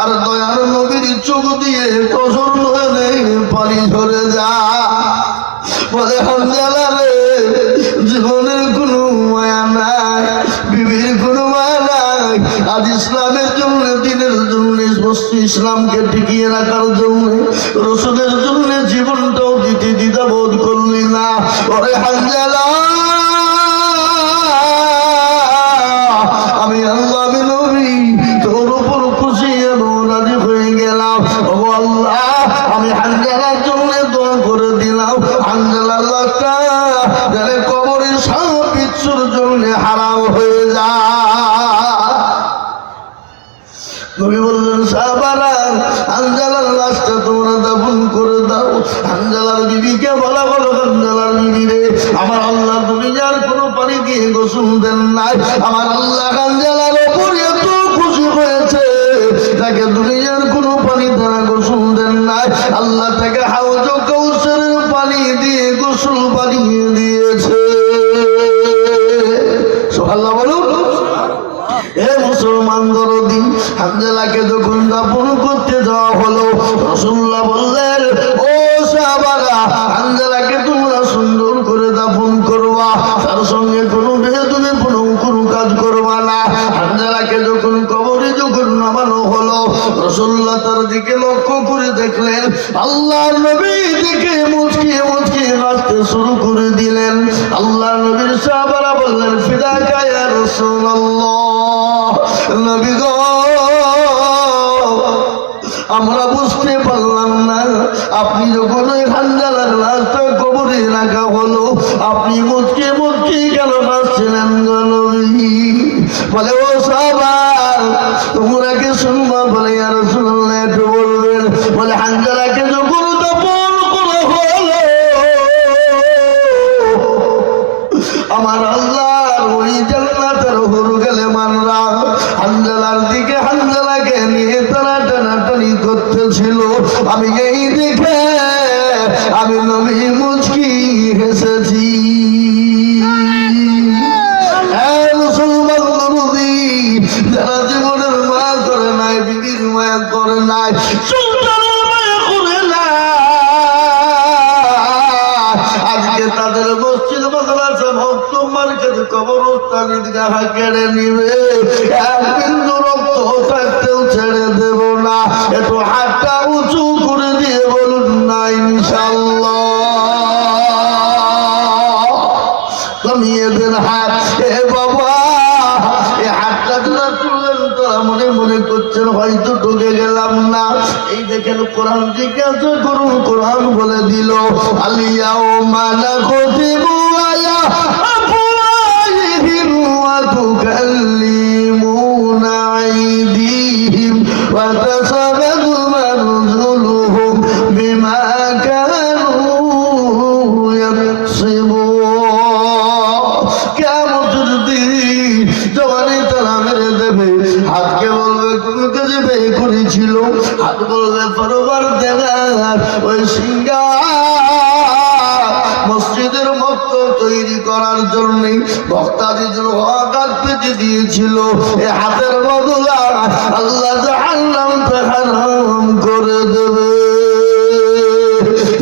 আর দয়ার নবীর চোখ দিয়ে কসর হয়ে পানি ঝরে যায়। বলে হানজালা রে, জীবনের কোনো মায়া নাই, বিবির কোনো মায়া নাই। আজ ইসলামের জন্য, দিনের জন্য, ইসলামকে টিকিয়ে রাখার জন্য, রসুলের জন্য জীবনটাও দিতে দ্বিধাবোধ করলি না। ওরে হানজালা, আমি আল্লাহ, আমি নবী তোর উপর খুশি এবং রাজি হয়ে গেলাম। ও আল্লাহ, আমি হানজালার জন্য দোয়া করে দিলাম, হানজালার লাশটা যেন কবরের সব বিচ্ছুর জন্য হারাম হয়ে যায়। নবী বললেন, সাহাবারা, হানজালার লাশটা তোমরা দাফন করে দাও। হানজালার বিবিকে বলা হলো, হানজালার বিবি রে, আমার আল্লাহ দুনিয়ার কোনো পানি দিয়ে গোসল দেন নাই। আমার আল্লাহ হানজালার উপর এত খুশি হয়েছে, তাকে দুনিয়ার কোনো পানি দ্বারা গোসল দেন নাই। আল্লাহ তাকে হাউজ কাউসারের পানি দিয়ে গোসল বানিয়ে দিয়েছে। সুবহানাল্লাহ বলুন। এ মুসলমান দরদি, হানজালাকে যখন দাফন করতে যাওয়া হলো, রাসূলুল্লাহ বললেন, ও সাহাবারা, হানজালাকে তোমরা সুন্দর করে দাফন করবা, তার সঙ্গে কোনো বেয়াদবি কোনো কাজ করবা না। হানজালাকে যখন কবরে নামানো হলো, রাসূলুল্লাহ তার দিকে লক্ষ্য করে দেখলেন, আল্লাহর নবী দিকে মুচকিয়ে মুচকিয়ে হাসতে শুরু করে দিলেন। আল্লাহর নবীর সাহাবারা বললেন, ফিদাকা ইয়া রাসূলুল্লাহ, নবী গো, আমরা বুঝতে পারলাম না, আপনি যখন ওই হানজালার লাশটা কবরে রাখা হলো, আপনি মুচকে মুচকে কেন হাসছিলেন গো নবী? বলে, ও সাহাবা, তোমরা কি শুনবা? বলে, ইয়া রাসূলুল্লাহ, একটু বলবেন। বলে, হানজালাকে যখন দাফন করা হলো, আমার আল্লাহর ওই জান্নাতের হুর গেলে মানরা হানজালার দিকে হানজালাকে নিয়ে টানাটানি করতেছিল। আমি এই দেখে আমি নবী মুচকি হেসেছি। যারা জীবনের মায়া করে নাই, বিবির মায়া করে নাই, সন্তানের মায়া করে নাই, আজকে তাদের মসজিদ মাদ্রাসা ভক্ত মার্কেট কবরস্থান ঈদগাহ কেড়ে নিবে। এক বিন্দু রক্ত থাকতেও ছেড়ে দেব না। একটু হাতটা উঁচু করে দিয়ে বলুন না ইনশাআল্লাহ। কমিয়ে দেন হাত। এ বাবা, এই হাতটা তোলা তুললেন, তোরা মনে মনে করছেন হয়তো ঢুকে গেলাম না। এই দেখেন, কোরআন জিজ্ঞাসা করুন, কোরআন বলে দিল, আলিয়াউমা নাখতিমু আলা আফওয়াহিহিম ওয়া তুকাল্লিমুনা আইদিহিম ওয়া তাশহাদু আরজুলুহুম বিমা কানু ইয়াকসিবুন। কিয়ামতের দিন যখন তারা মেরে দেবে, হাতকে বলবে কোন কাজে ব্যয় করেছিল, হাত বলবে পরবর্তীকার ওই সিংহার মসজিদের মত তৈরি করার জন্য ভক্তাদের জন্য হকাত পেতে দিয়েছিল। এই হাতের বদলা আল্লাহ জাহান্নামকে হারাম করে দেবে।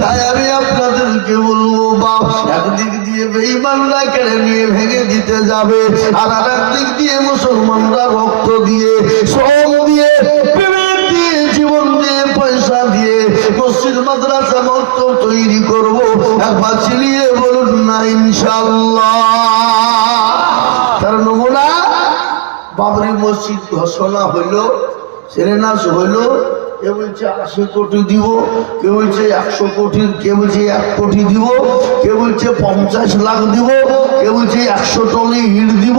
তাই আমি আপনাদেরকে বলবো, বাপ, একদিক দিয়ে বেঈমানরা কেড়ে নিয়ে ভেঙে দিতে যাবে, আর আরেক দিয়ে মুসলমানরা রক্ত দিয়ে, শ্রম দিয়ে, বিবেক দিয়ে, জীবন দিয়ে, পয়সা দিয়ে মসজিদ মাদ্রাসা মক্তব তৈরি করবো। একবার চিলিয়ে বলুন না ইনশাআল্লাহ। তার নমুনা বাবরি মসজিদ ঘোষণা হইল, সেরেনাস হইল, কে বলছে 80 কোটি দিব, কে বলছে 100 কোটি, কে বলছে 1 কোটি দিব, কে বলছে 50 লাখ দিব, কে বলছে 100 টনে ইট দিব।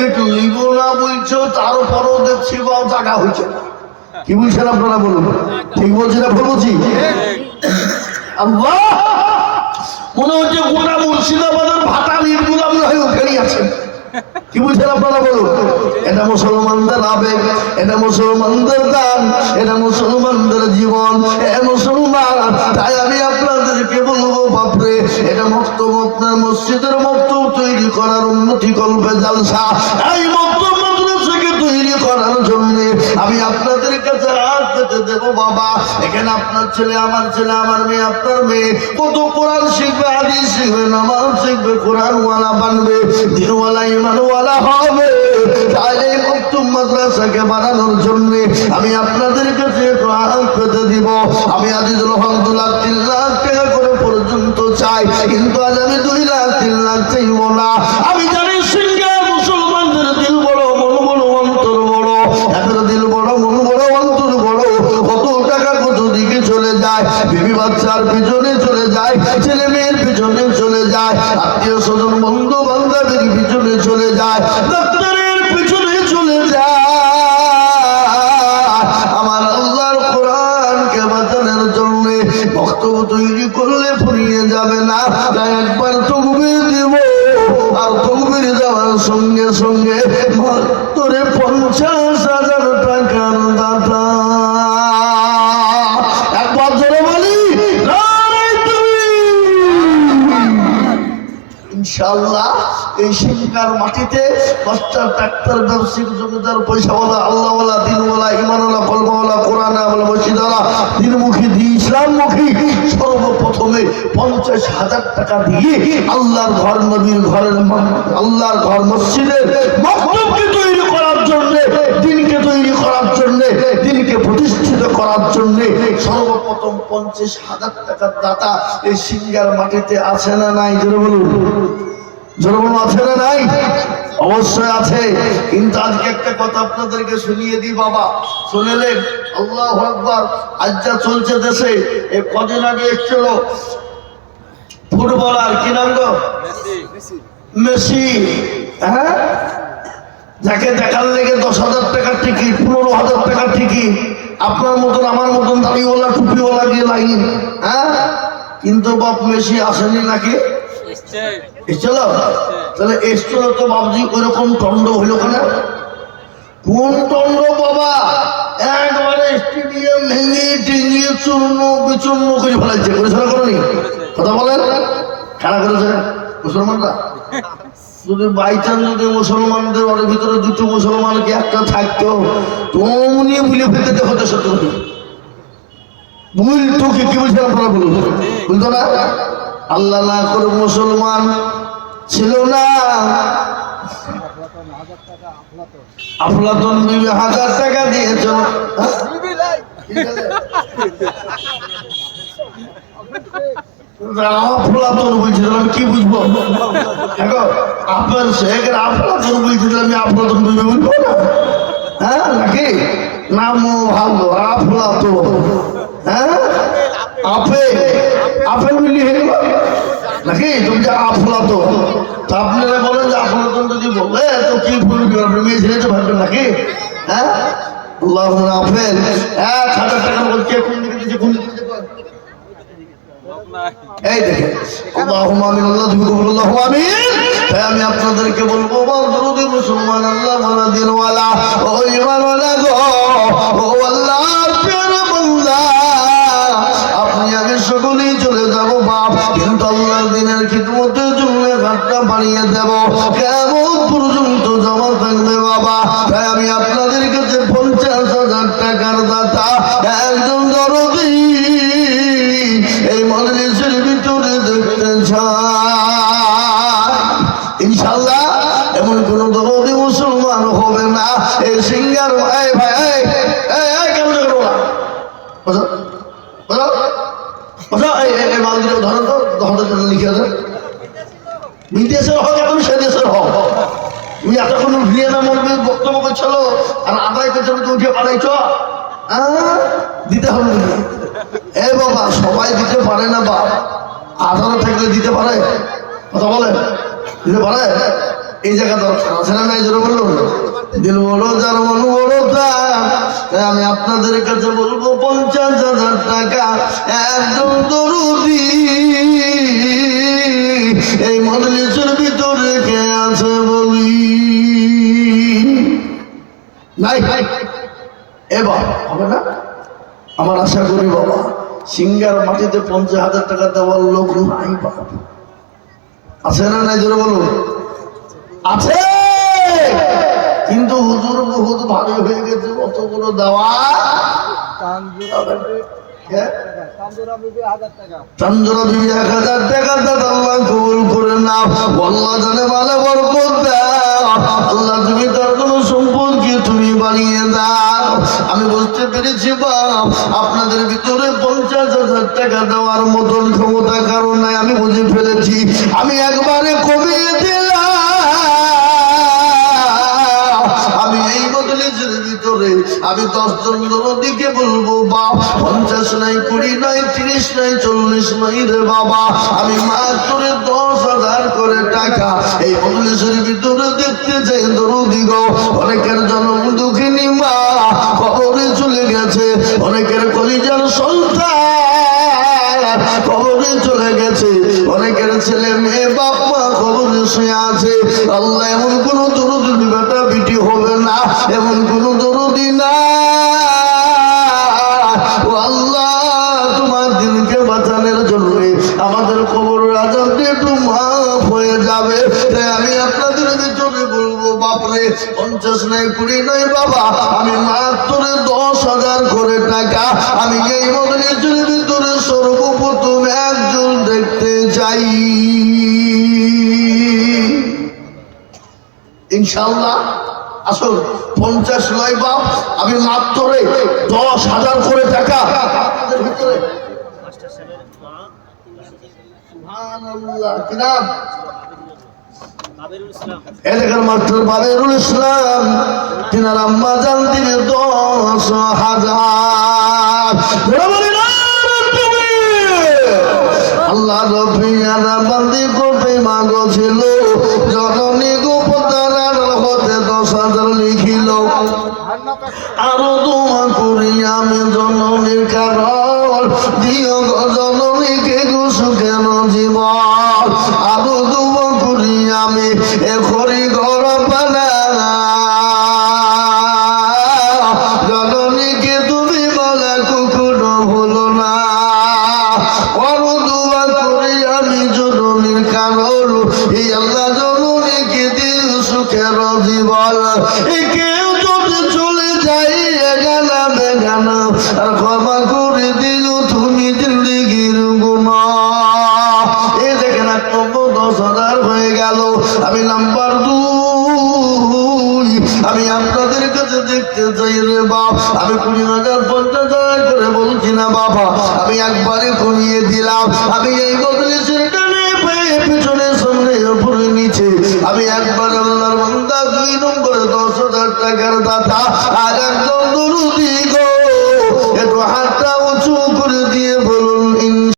ইট নিব না বলছে, তারপরও দেখছি বাও জায়গা হয়েছে না। কি বলছেন আপনারা বলুন? ঠিক বলছি না ভুল বলছি? আল্লাহ, মনে হচ্ছে গোটা মুর্শিদাবাদের ভাটা ইটগুলো মনে হয় ওখানেই আছে। কি বলছেন আপনারা বলুন? এটা মুসলমানদের আবেগ, এটা মুসলমানদের দান, এটা মুসলমানদের জীবন। এ মুসলমান, তাই আমি আপনাদেরকে বলবো, বাপরে, এটা মক্তব, আপনার মসজিদের মক্তব তৈরি করার উন্নতি কল্পে জালসা। এই মক্তব মাদ্রাসাকে তৈরি করার জন্য আমি আপনাদের কাছে হাত পেতে দেব বাবা। এখানে আপনার ছেলে, আমার মেয়ে, আপনার মেয়ে কত কোরআন শিখবে, হাদিস শিখবে, নামাজ শিখবে, কোরআনওয়ালা বানবে, দিনওয়ালা ইমানওয়ালা হবে। তাহলে মকতুম মাদ্রাসাকে বানানোর জন্য আমি আপনাদের কাছে হাত পেতে দিব। আমি আজিজুল আলহামদুলিল্লাহ 3 লাখ টাকা করে পর্যন্ত চাই, কিন্তু আজ আমি 2 লাখ 3 লাখ চাইব না। আমি জানি সিঙ্গার মুসলমানদের দিল বড়, মন বড়, অন্তর বড়। এদের দিল বড়, মন বড়, অন্তর বড়। কত টাকা কত দিকে চলে যায়, বিবি বাচ্চার পিছনে চলে যায়, ছেলে মেয়ের পিছনে চলে যায়, আত্মীয় স্বজন বন্ধু বান্ধবের পিছনে চলে যায়, ডাক্তারের পিছনে চলে যায়। আমার আল্লাহর কোরআনকে বাঁচানোর জন্য বক্তব্য তৈরি করলে ফুরিয়ে যাবে না। তাই একবার তকবীর দিব, আর তকবীর দেওয়ার সঙ্গে সঙ্গে তোরে 50,000 টাকার দাতা। একবার জোরে বলি ইনশাআল্লাহ। এই সিংহার মাটিতে 10টা ডাক্তার, ব্যবসায়িক, জমিদার, পয়সাওয়ালা, আল্লাহওয়ালা, দিনওয়ালা, ইমানওয়ালা, কলমাওয়ালা, কোরআনওয়ালা, মসজিদওয়ালা, দিনমুখী, ইসলামমুখী সর্বপ্রথমে 50,000 টাকা দিয়ে আল্লাহর ঘর, নবীর ঘরের, আল্লাহর ঘর, মসজিদের মক্তবকে তৈরি করার জন্য, দিনকে তৈরি করার জন্য, দিনকে প্রতিষ্ঠিত করার জন্য সর্বপ্রথম 50,000 টাকার দাতা এই সিংহার মাটিতে আছে না নাই? জোরে বলুন, জোরে বলুন, আছে না নাই? অবশ্যই আছে। কিন্তু আজকে একটা কথা আপনাদেরকে শুনিয়ে দিই বাবা, শুনেলেন? আল্লাহু আকবার। আজ যা চলছে দেশে, এই কদিন আগে এসেছিল ফুটবলার, কি নাম গো? মেসি। হ্যাঁ, যাকে দেখার লেগে 10,000 টাকার টিকিট, 15,000 টাকার টিকিট, আপনার মতন আমার মতন দাড়িওয়ালা টুপিওয়ালা গিয়ে লাইন। হ্যাঁ, কিন্তু বাপ মেসি আসেনি নাকি? এসছিল। তাহলে এসছিল তো বাবজি ওইরকম টন্ড হইল কেন? কোন টন্ড বাবা? একবারে স্টেডিয়াম ভেঙে টেঙিয়ে চূর্ণ বিচূর্ণ করে ফেলাইছে। করেছিল করেনি? কথা বলেন, কারা করেছে? মুসলমানরা। যদি বাইচান্স যদি মুসলমানদের ওর ভিতরে 2টো মুসলমানকে একটা থাকতো, তোমনি ভুলে ফেলতে দেখো তো সত্য কথা। ভুল তো কি বলছেন আপনারা বলুন? বুঝতো না? আল্লাহ না করে মুসলমান ছিল না। আফলাতুন বিবি 1000 টাকা দিয়েছিল। আফলাতুন বলছিলাম, আমি কি বুঝবো? আপনার শেখের আফলাতুন বলছিলাম, আমি আফলাতুন বিবি বুঝবো না? হ্যাঁ নাকি? নামও ভালো, আফলাতুন। হ্যাঁ, আপেল, আপেল মিলি হয়ে গেল নাকি? তুমি যে আফলাতুন, তা আপনারা বলেন যে আফলাতুন যদি বলে তো কি বলবি? আপনি মেয়ে ছেলে তো ভাববেন নাকি? হ্যাঁ, আল্লাহ আপেল 1,000 টাকা বলছে, কোন দিকে দিচ্ছে, কোন দিকে দিচ্ছে? এই দেখেন, আল্লাহুম্মা আমিন, আল্লাহ তুমি কবুল, আল্লাহুম্মা আমিন। তাই আমি আপনাদেরকে বলবো, বাদরুদি মুসলমান, আল্লাহ ওয়ালা দিনওয়ালা, ও ঈমানওয়ালা গো, ও আল্লাহর প্রিয় বান্দা, আপনি আমি সকলেই চলে যাব বাপ, কিন্তু আল্লাহর দিনের খিদমতের জন্য ঘাটটা বানিয়ে দেব, কেমন পর্যন্ত জমা থাকবে বাবা। তাই আমি আপনাদের কাছে 50,000 টাকার দাতা, একজন দরদি এই মজলিসের ভিতরে দেখতে চাই। ইনশাআল্লাহ এমন কোন দরদি মুসলমান হবে না এই সিঙ্গার। এই ভাই, এই কেমন করবো না এই মালদিকে ধরেন তো, ধরেন লিখে দেন। বিদেশের হোক এখন সে দেশের হোক, তুমি এতক্ষণ ভিড়ে না মরবে বক্তব্য করছিল আর আদায় করছে, তো উঠে পাঠাইছ। দিতে হবে এ বাবা, সবাই দিতে পারে না বাপ। 18 থাকলে দিতে পারে? কথা বলেন, দিতে পারে? এই জায়গা দরকার আছে না নাই? জোরে বলুন। দিল বড় যার মন বড় তার। তাই আমি আপনাদের কাছে বলবো 50,000 টাকা একজন দরদি এই মজলিসের ভিতরে কে আছে বলি? নাই এবার হবে না? আমার আশা করি বাবা, সিঙ্গার মাটিতে 50,000 টাকা দেওয়ার লোক নাই বাবা। আছে না নাই? জোরে বলুন। আছে। কিন্তু হুজুর বহুত ভারী হয়ে গেছে, অতগুলো দেওয়া চন্দ্র বিবি 1000 টাকা দাদা আল্লাহ কবুল করে নাও। আল্লাহ জানে ভালো বরকত দাও। আল্লাহ তুমি তার কোনো সম্পর্কে তুমি বানিয়ে দাও। আমি বুঝতে পেরেছি বাপ, আপনাদের ভিতরে 50,000 টাকা দেওয়ার মতন ক্ষমতা কারণ নাই। আমি বুঝে ফেলেছি, আমি একবারে কমিয়ে দিলাম। আমি এই মজলিসের ভিতরে আমি 10 জন দরদিকে বলবো বাপ, 50 নাই, 20 নাই, 30 নাই, 40 নাই রে বাবা, আমি মাত্র 10,000 করে টাকা এই মজলিসের ভিতরে দেখতে চাই। দরদি গো, অনেকের জন্ম দুঃখিনী মা কবরে চলে গেছে, অনেকের কলিজার সন্তান কবরে চলে গেছে, অনেকের ছেলে মেয়ে বাপ মা কবরে শুয়ে আছে। আল্লাহ এমন কোন দরদি বেটা বিটি হবে না, এমন কোন দরদি না। ও আল্লাহ, তোমার দিনকে বাঁচানোর জন্য আমাদের কবর আযাবটা একটু মাফ হয়ে যাবে। তাই আমি আপনাদের ভিতরে বলবো বাপরে, 50 নাই, 20 নাই বাবা, আমি মাত্র 10,000 করে টাকা আমি এই মজলিসের ভিতরে সর্বপ্রথম একজন দেখতে চাই ইনশাআল্লাহ। আসল 50 নয় বাপ, আমি মাত্র 10,000 করে টাকা আপনাদের ভিতরে। সুবহানাল্লাহ, কি নাম? এলাকার মাত্র বাবেরুল ইসলাম, তিনার আম্মা জান দিবে 10,000। আল্লাহ রবিয়ানা বান্দি করতে মাগো ছিল, জননী গোপতারার হতে 10,000 লিখিল। আরো দোয়া করি আমি জননীর কারণ, দিও গো জননীকে গো সুখের জীবন। আরো দোয়া করি আমি এ করি ঘর পানা, জননীকে তুমি বলে কুকুরও ভুলো না। আরো দোয়া করি আমি জননীর কারণ, এই আল্লাহ জননীকে দিও সুখের জীবন। কেউ যদি চলে যাই এগানা বেগানা, আর ক্ষমা করে দিও তুমি জিন্দেগির গুনাহ। এই দেখেন 10,000 হয়ে গেল। আমি নাম্বার 2, আমি আপনাদের কাছে দেখতে চাই রে বাপ, আমি 20,000 50,000 করে বলছি না বাবা, আমি একবারে কমিয়ে দিলাম। আমি এই মজলিসের ডানে পায়ে পিছনে সামনে উপরে নিচে আমি একবার আল্লাহর বান্দা 2 নম্বরে 10,000 টাকার দাতা